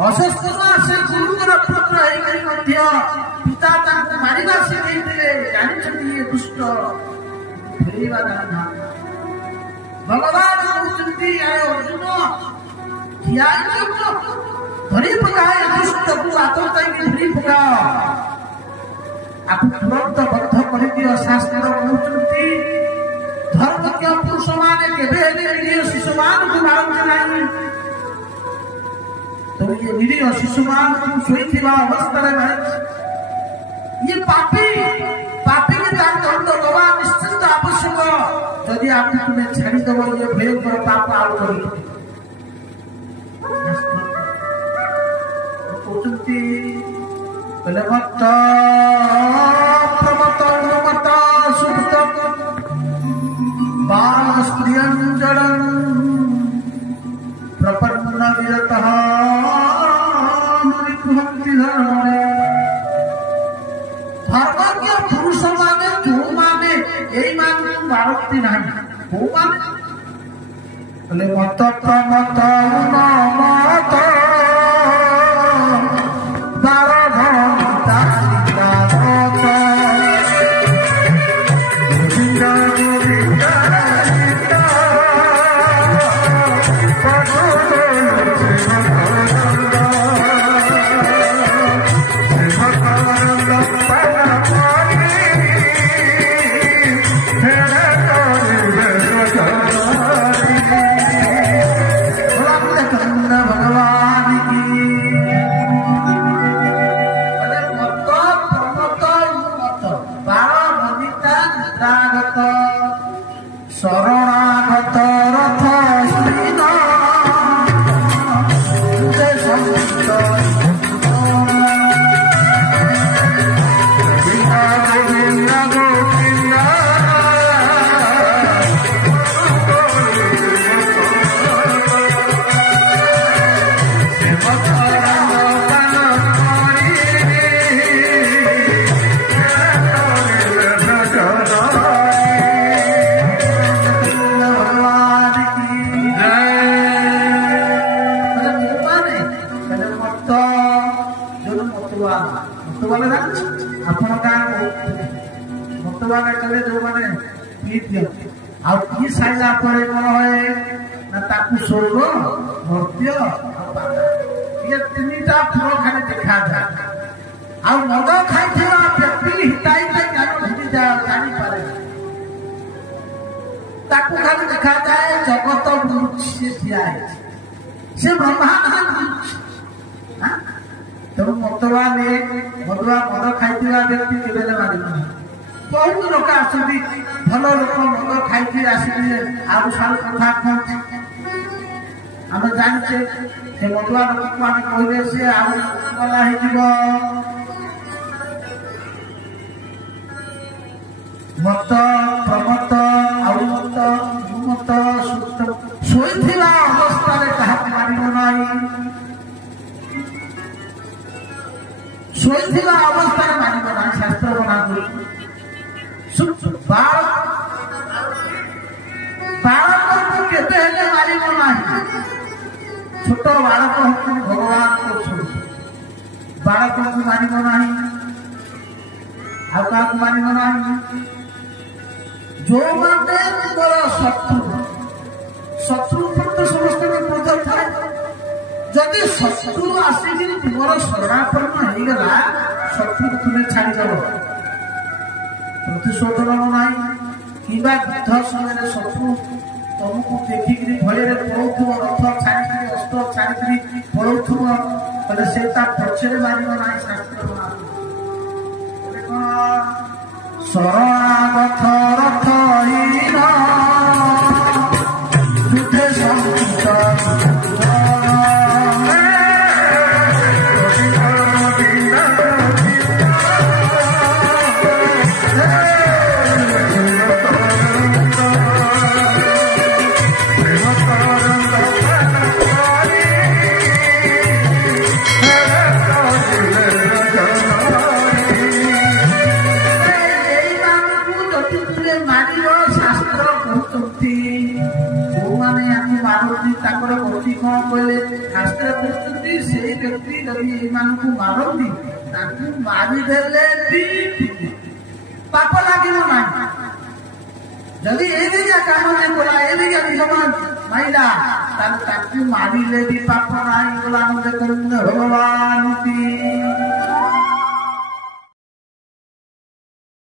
ଅଶସ୍ତ୍ର ସେ ଗୁରୁଙ୍କର ପୁତ୍ର ହେଇକରି ମଧ୍ୟ ପିତା ତାଙ୍କୁ ମାରିବା ଶିଖେଇଥିଲେ। ଜାଣିଛନ୍ତି ଏ ଦୁଷ୍ଟ ଫେରିବା ଜାଣିନାହାନ୍ତି। ଭଗବାନ କହୁଛନ୍ତି ଅର୍ଜୁନ ଠିଆ ଧରି ପକାଏ ଦୁଷ୍ଟକୁ ଆତଙ୍କାଇକି ଧରି ପକାଅ, ଆକୁ ତୁରନ୍ତ ବଦ୍ଧ କରିଦିଅ। ଶାସ୍ତ୍ର କହୁଛନ୍ତି ଧର୍ମଜ୍ଞ ପୁରୁଷମାନେ କେବେ ହେଲେ ନିରୀହ ଶିଶୁମାନଙ୍କୁ ମାରନ୍ତି ନାହିଁ। ତ ଇଏ ନିରୀହ ଶିଶୁମାନଙ୍କୁ ଶୋଇଥିବା ଅବସ୍ଥାରେ ମାରିଛି। ଇଏ ପାପୀ ପାପୀକି ତାର ଦଣ୍ଡ ଦେବା ନିଶ୍ଚିତ ଆବଶ୍ୟକ। ଯଦି ଆମେ ତୁମେ ଛାଡ଼ିଦେବ ଇଏ ଭୟଙ୍କର ପାପ ଆଉ କରିବ। କହୁଛନ୍ତି କହିଲେ ମତ ପ୍ରମତ ଅନୁମତ ସୁପ୍ତ ବାଳ ସ୍ତ୍ରିୟଞ୍ଜଳ ପ୍ରପନ୍ନ ବିରତଃ କୁହନ୍ତି ଧର୍ମରେ। ଧର୍ମଜ୍ଞ ପୁରୁଷ ମାନେ ଯୋଉମାନେ ଏଇମାନଙ୍କୁ ମାରନ୍ତି ନାହିଁ। କୋଉମାନେ କହିଲେ ମତ ପ୍ରମତ ଅନୁମତ শরণাগত রথ ଆପଣ ଗାଁ ବର୍ତ୍ତମାନ କଲେ ଯୋଉମାନେ ପିଇ ଦିଅନ୍ତି ଆଉ ପିଇ ସାରିଲା ପରେ କଣ ହୁଏ ନା ତାକୁ ସ୍ୱର୍ଗ ମର୍ତ୍ତ୍ୟ ଇଏ ତିନିଟା ଫଳ ଖାଲି ଦେଖାଯାଏ। ଆଉ ମଦ ଖାଇଥିବା ବ୍ୟକ୍ତି ହିତାହିତ ଜାଣିପାରେ ତାକୁ ଖାଲି ଦେଖାଯାଏ ଜଗତ ବୁଲୁଛି ସେ ଠିଆ ହେଇଛି ସେ ବ୍ରହ୍ମାଣ୍ଡ ବୁଲୁଛି। ତେଣୁ ମଦୁଆ ମଦ ଖାଇଥିବା ବ୍ୟକ୍ତି କେବେ ମାରିବ ନାହିଁ। ବହୁତ ଲୋକ ଆସନ୍ତି ଭଲ ଲୋକ ମଦ ଖାଇକି ଆସିକି ଆଉ ସାରୁ କଥା କୁହନ୍ତି। ଆମେ ଜାଣିଛେ ସେ ମଦୁଆ ଲୋକକୁ ଆମେ କହିଲେ ସେ ଆଉ ଗଲା ହେଇଯିବ। ମତ ପ୍ରମତ ଆଉ ମତ ଭୂମତ ଶୋଇଥିବା ଅବସ୍ଥାରେ କାହାକୁ ମାରିବ ନାହିଁ। ଶୋଇଥିବା ଅବସ୍ଥାରେ ମାରିବ ନାହିଁ। ଶାସ୍ତ୍ର ବନା ବାଳକକୁ କେବେ ହେଲେ ମାରିବ ନାହିଁ। ଛୋଟ ବାଳକ ହଉଛନ୍ତି ଭଗବାନଙ୍କ ଛୋଟ ବାଳକକୁ ମାରିବ ନାହିଁ। ଆଉ କାହାକୁ ମାରିବ ନାହିଁ। ଯୋଉମାନେ ତୁମର ଶତ୍ରୁ ପ୍ରତି ସମସ୍ତଙ୍କ କ୍ରୋଧ ଥାଏ। ଯଦି ଶତ୍ରୁ ଆସିକି ତୁମର ଶରଣାପନ୍ନ ହେଇଗଲା ଶତ୍ରୁକୁ ତୁମେ ଛାଡ଼ିଦେବ ପ୍ରତିଶୋଧ ନେବ ନାହିଁ। କିମ୍ବା ଯୁଦ୍ଧ ସମୟରେ ଶତ୍ରୁ ତମକୁ ଦେଖିକିରି ଭୟରେ ପଳଉଥିବ ରଥ ଛାଡ଼ିକିରି ଅସ୍ତ୍ର ଛାଡ଼ିକିରି ପଳଉଥିବ ହେଲେ ସେ ତା ପଛରେ ମାରିବ ନାହିଁ। ଶାସ୍ତ୍ର କଣ ଶରଣାଗତ ରଥ ତାଙ୍କର ଗତି ବ୍ୟକ୍ତି ଯଦି ଏମାନଙ୍କୁ ମାରନ୍ତି ତାଙ୍କୁ ମାରିଦେଲେ ବି ପାପ ଲାଗିବ ନାହିଁ। ଯଦି ଏଦିକା କାମ ଯେ କଲା ଏଦିକା ସମାନ ମାଇଲା ତାହେଲେ ତାକୁ ମାରିଲେ ବି ପାପ ନାହିଁ। ଭଗବାନ